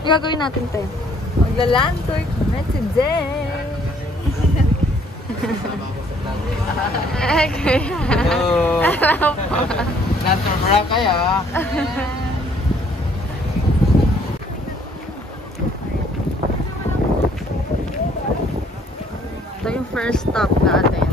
Yung gagawin natin, te. Magla-land tour na today. Hello. Land tour para kaya. Ito yung first stop natin.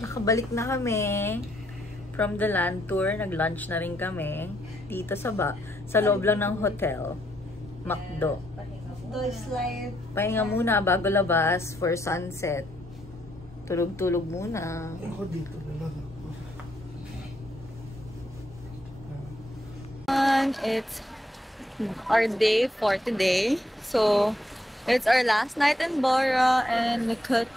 Nakabalik na kami from the land tour. Nag-lunch na rin kami dito sa loob lang ng hotel. McDo. Pahinga muna bago labas for sunset. Tulog-tulog muna. It's our day for today. So, it's our last night in Bora and we could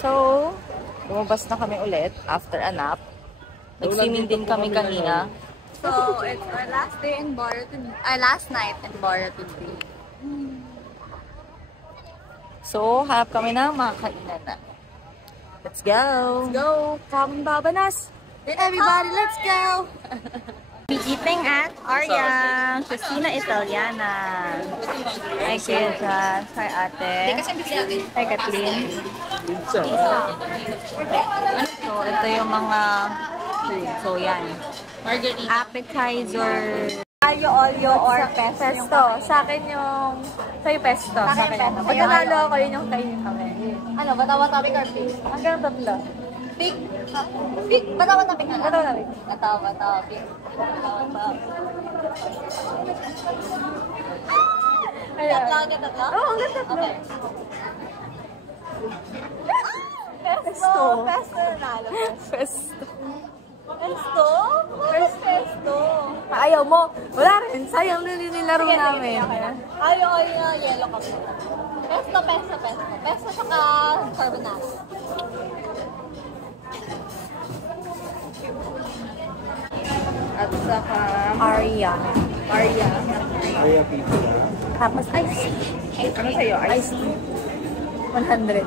So, lumabas na kami ulit after a nap. Nag-swimming din kami kanina. So, it's our last day in Bora today. Our last night in Bora today. So, hanap kami na makakainan na. Let's go! Let's go! Kaming babanas! Everybody, let's go! Be eating at Arya, Cucina Italiana. Hi, Kuya Jazz. Hi, ate. Hi, Kathleen. So, ito yung mga food. So, yan. Appetizer. Ayo, olio, or pesto. Sa akin yung... Sa'yo pesto. Sa akin pesto. Pag nanalo ako, yun yung kainin kami. Ano, batawa topic or fish? Hanggang tatlo. Big? Big? Batawa topic na lang? Batawa topic. Batawa topic. Tatlo, hanggang tatlo? Oo, hanggang tatlo. Okay. Pesto. Pesto nanalo. Pesto. Pesto? Pesto. Ayaw mo. Wala rin. Sayang na nilaro namin. Ayaw ko yung yellow kami. Pesto. Pesto saka carbonara. At saka... Arya. Arya pizza. Tapos ice tea. Ano sa'yo? Ice tea. 100.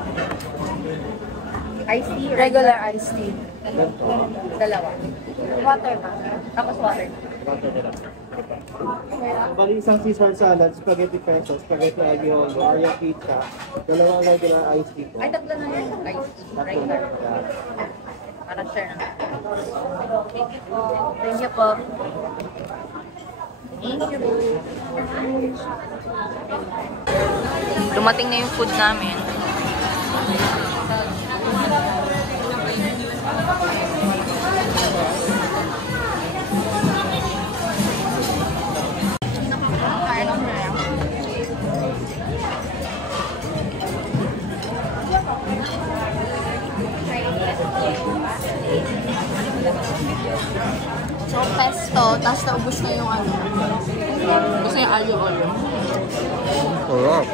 Ice tea? Regular ice tea. Dalawa. Water ba? Tapos water. Bali isang Caesar salad, spaghetti pesto, spaghetti aglio, Arya pizza, dalawang regular iced tea po. Ay, tatlo na yun. Ice tea. Regular. Parang share na. Thank you po. Dumating na yung food namin. So, pesto, tapos naubos na yung ano. Gusto yung alio-olio. Sarap.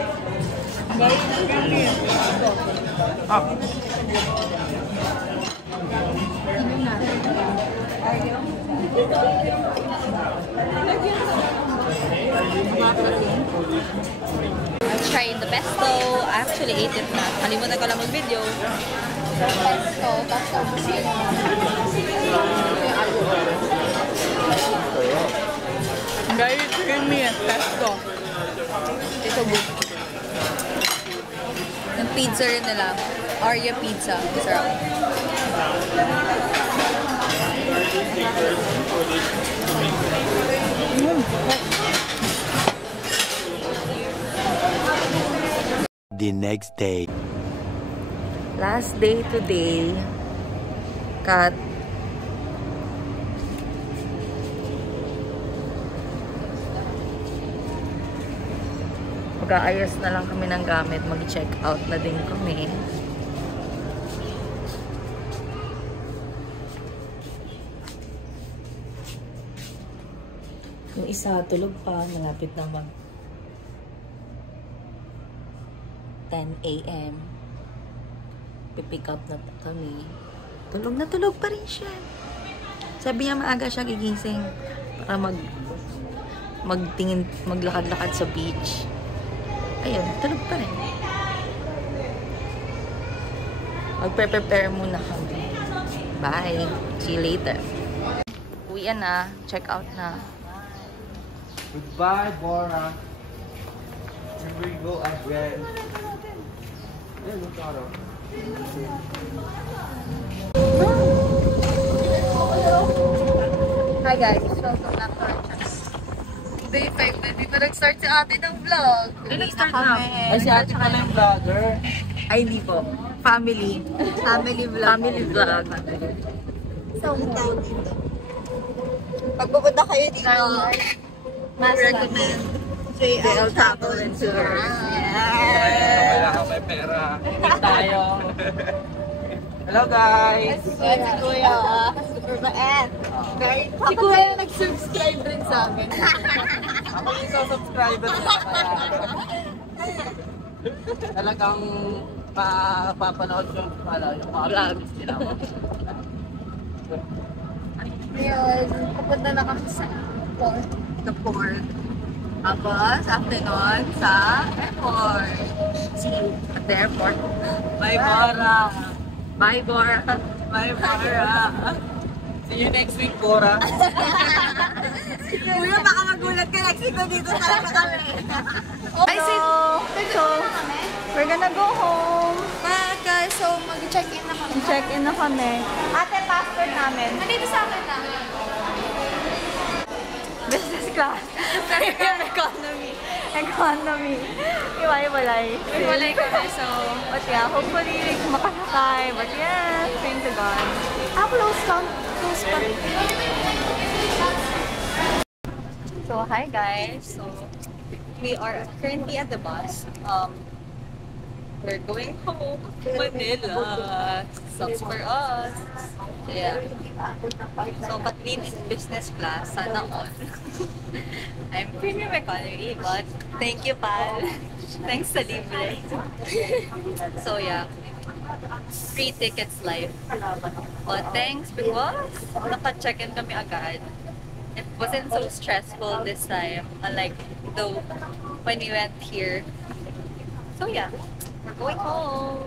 I tried the pesto. I actually ate it na. Kalimutan ko lang mag-video. Pesto, tapos naubos na yung alio-olio. Very creamy and pesto. Ito good. Yung pizza rin nila. Arya pizza. Sarap. The next day. Last day today. Cut. Mag-aayos na lang kami ng gamit. Mag-check out na din kami. Yung isa tulog pa. Malapit na mag 10 a.m. Pipick up na kami. Tulog pa rin siya. Sabi niya maaga siya gigising para maglakad-lakad sa beach. Ayun, tulog pa rin. Magpe-prepare muna kami. Bye. See you later. Uwian na. Check out na. Goodbye, Bora. Here we go again. Ayun, ang taro. Hi guys, welcome back to our channel. Day 5 na, di pa nag-start si ate ng vlog. Nag-start na. Ay, si ate pala yung vlogger. Ay, hindi po. Family. Family vlog. Family vlog. So, tawag dito. Pag pupunta kayo dito, mas recommend JL Travel and Tours. Kailangan may pera. Tayo. Hello guys! Yan si Kuya, super bait. Very Si Kuya yung nag-subscribe rin sa amin. Ako yung subscriber nila kaya talagang mapapanood yung mga vlogs nila. Ngayon, pupunta na kami sa port. The port. Tapos, after nun, sa airport. See you at the airport. Bye, Bora. Bye, Bora. Bye, Bora. See you next week, Cora. Kuya, baka magulat ka. Next week dito talaga kami. Ay, so, we're gonna go home. Bye guys, so mag-check-in na kami. Check-in na kami. Ate, passport namin. Nandito sa akin na. Business class. Economy. Economy. Iwalay-walay. Walay kami, so... But yeah, hopefully makasakay. But yeah, thank to God. Ah, close lang. Close pa. So, hi guys. So, we are currently at the bus. We're going home to Manila. Sucks for us. Yeah. So, Kathleen is business class. Sana all. I'm premium economy, but thank you, Pal. Thanks sa libre. So, yeah. Free tickets live. But thanks because naka-check-in kami agad. It wasn't so stressful this time, unlike though when we went here. So yeah, we're going home.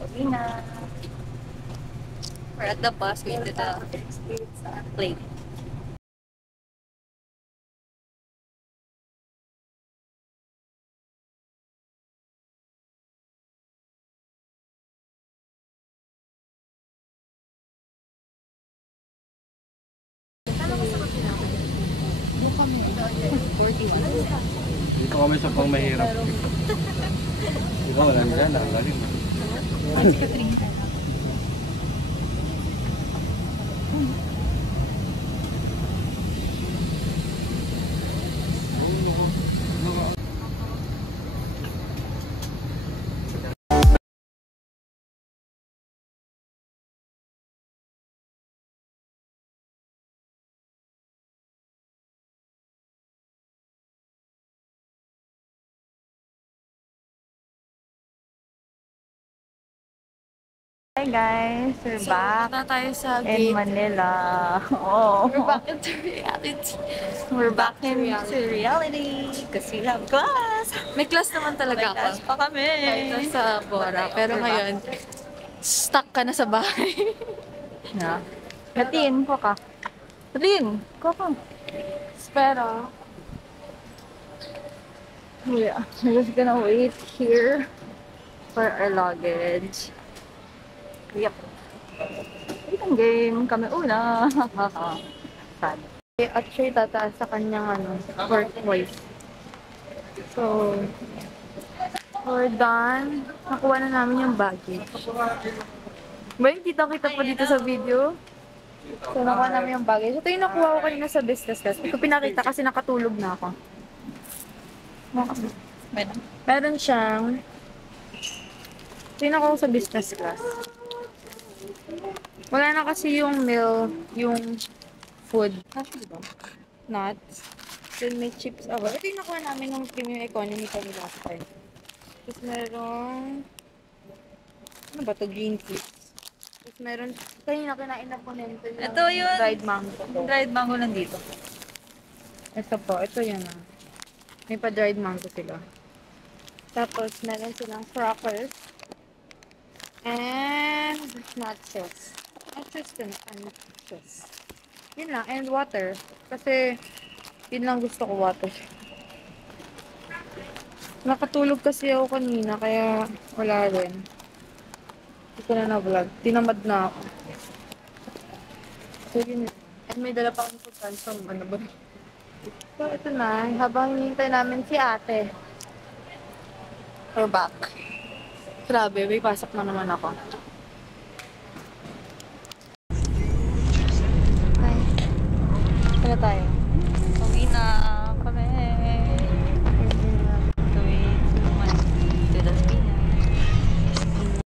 Pauwi na. We're at the bus going to the plane. Dito kami sa pang mahirap. Ikaw, wala dyan. Ang galing. Hi guys, we're back Punta tayo sa in gate. Manila. Oh, We're back into reality. we're back into reality because we have class. May class naman talaga May class ako. pa kami. Kahit sa Bora. Pero We're ngayon, stuck ka na sa bahay. Na. Katin, ko ka. Katin, ko ka. Pero, Yeah, we're just gonna wait here for our luggage. Yep. Wait ang game. Kami una. Sad. At siya tataas sa kanyang work voice. So, we're done. Nakuha na namin yung baggage. Ba yung kita-kita pa dito sa video? So, nakuha namin yung baggage. Ito yung nakuha ko kanina sa business class. Hindi ko pinakita kasi nakatulog na ako. Meron siyang tinako sa business class. Wala na kasi yung meal, yung food. Nuts. Then may chips ako. Ito yung nakuha namin ng premium economy kami last time. Tapos meron, ano ba to? Green peas. Tapos meron, kanina kinain na po nito yung Ito yun. dried mango. Dried mango nandito. Ito po, ito yan May pa-dried mango sila. Tapos, meron silang crackers. And nachos. Nachos din. Nachos. Yun lang. And water. Kasi, yun lang gusto ko, water. Nakatulog kasi ako kanina, kaya wala rin. Hindi ko na na-vlog. Tinamad na ako. So, yun. And may dala pa akong putan. So, ano ba? So, ito na. Habang hinihintay namin si ate. We're back. Grabe, may pasok na naman ako.